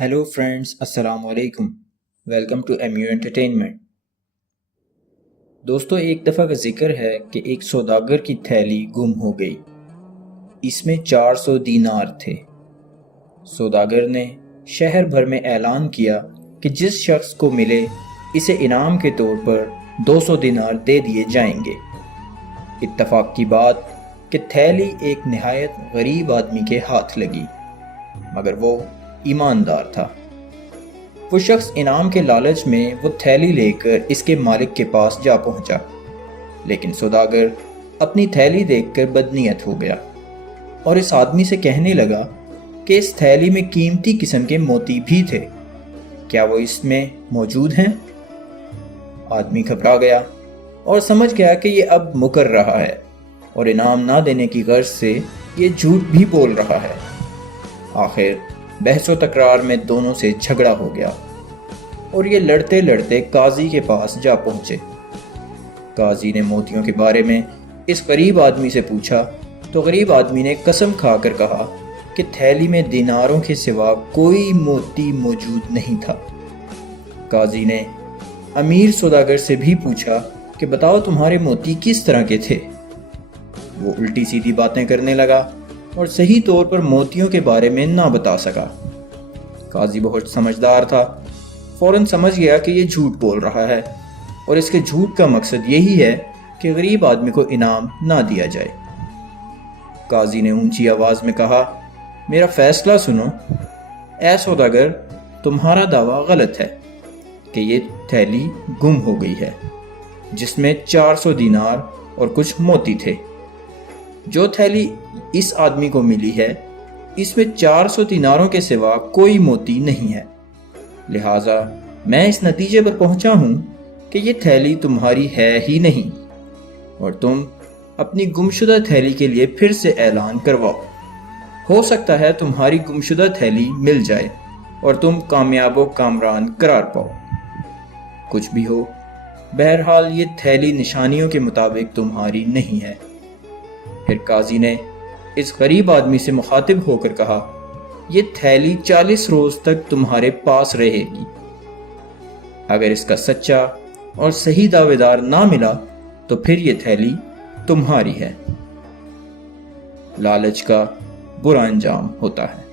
Hello friends, अस्सलाम वालेकुम। Welcome to MU entertainment. दोस्तों, एक दफ़ा का जिक्र है कि एक सौदागर की थैली गुम हो गई। इसमें 400 दीनार थे। सौदागर ने शहर भर में ऐलान किया कि जिस शख्स को मिले इसे इनाम के तौर पर 200 दीनार दे दिए जाएंगे। इत्तफाक की बात कि थैली एक निहायत गरीब आदमी के हाथ लगी, मगर वो ईमानदार था। वो शख्स इनाम के लालच में वो थैली लेकर इसके मालिक के पास जा पहुंचा, लेकिन सौदागर अपनी थैली देखकर बदनीयत हो गया और इस आदमी से कहने लगा कि इस थैली में कीमती किस्म के मोती भी थे, क्या वो इसमें मौजूद हैं? आदमी घबरा गया और समझ गया कि ये अब मुकर रहा है और इनाम ना देने की गर्ज से ये झूठ भी बोल रहा है। आखिर बहसो तकरार में दोनों से झगड़ा हो गया और ये लड़ते लड़ते काजी के पास जा पहुंचे। काजी ने मोतियों के बारे में इस गरीब आदमी से पूछा तो गरीब आदमी ने कसम खाकर कहा कि थैली में दीनारों के सिवा कोई मोती मौजूद नहीं था। काजी ने अमीर सौदागर से भी पूछा कि बताओ तुम्हारे मोती किस तरह के थे। वो उल्टी सीधी बातें करने लगा और सही तौर पर मोतियों के बारे में ना बता सका। काजी बहुत समझदार था, फौरन समझ गया कि ये झूठ बोल रहा है और इसके झूठ का मकसद यही है कि गरीब आदमी को इनाम ना दिया जाए। काजी ने ऊंची आवाज में कहा, मेरा फैसला सुनो। ऐ सौदागर, तुम्हारा दावा गलत है कि ये थैली गुम हो गई है जिसमें 400 दीनार और कुछ मोती थे। जो थैली इस आदमी को मिली है इसमें 400 दीनारों के सिवा कोई मोती नहीं है। लिहाजा मैं इस नतीजे पर पहुंचा हूं कि ये थैली तुम्हारी है ही नहीं और तुम अपनी गुमशुदा थैली के लिए फिर से ऐलान करवाओ। हो सकता है तुम्हारी गुमशुदा थैली मिल जाए और तुम कामयाबो कामरान करार पाओ। कुछ भी हो, बहरहाल ये थैली निशानियों के मुताबिक तुम्हारी नहीं है। फिर काजी ने इस गरीब आदमी से मुखातिब होकर कहा, ये थैली 40 रोज तक तुम्हारे पास रहेगी। अगर इसका सच्चा और सही दावेदार ना मिला तो फिर ये थैली तुम्हारी है। लालच का बुरा अंजाम होता है।